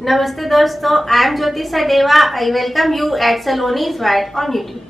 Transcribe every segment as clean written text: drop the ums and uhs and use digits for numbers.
Namaste दोस्तों, I am Jyoti Sachdeva. I welcome you at Saloni's White on YouTube.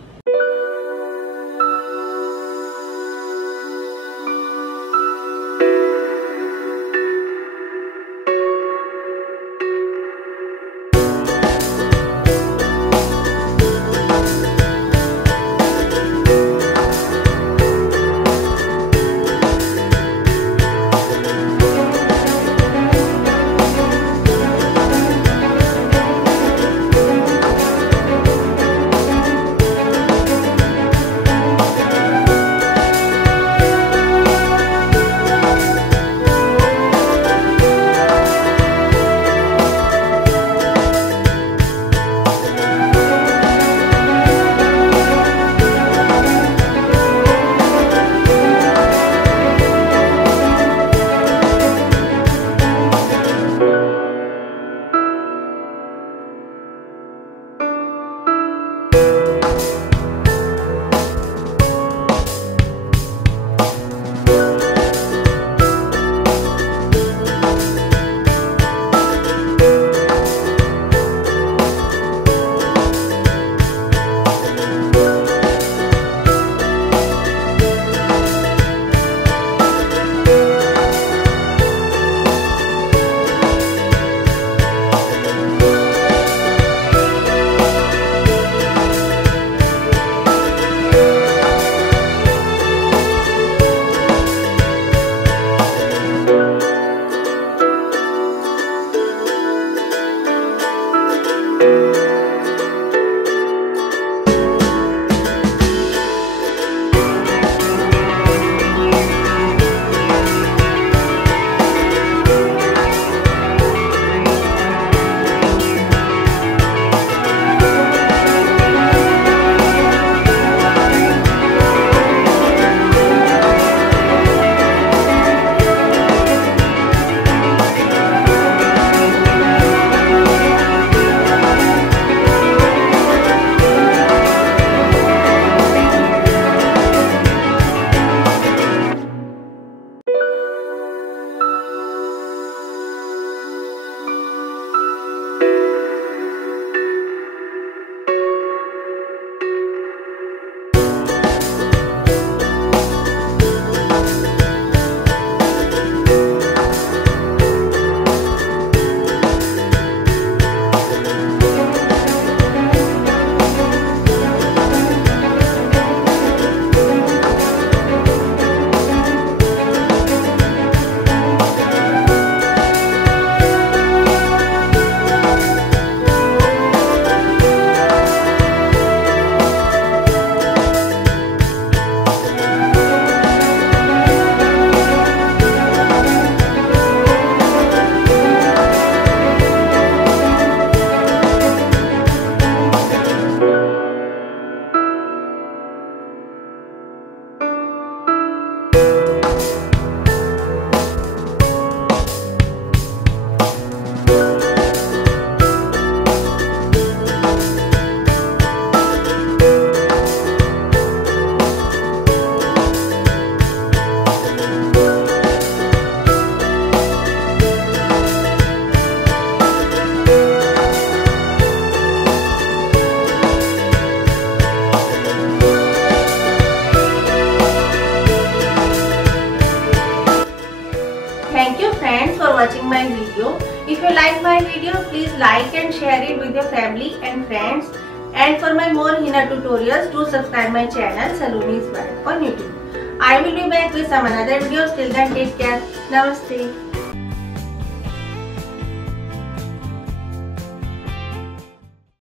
Thank you friends for watching my video. If you like my video, please like and share it with your family and friends. And for my more henna tutorials, do subscribe my channel Saloni's White on YouTube. I will be back with some another videos. Till then, take care. Namaste.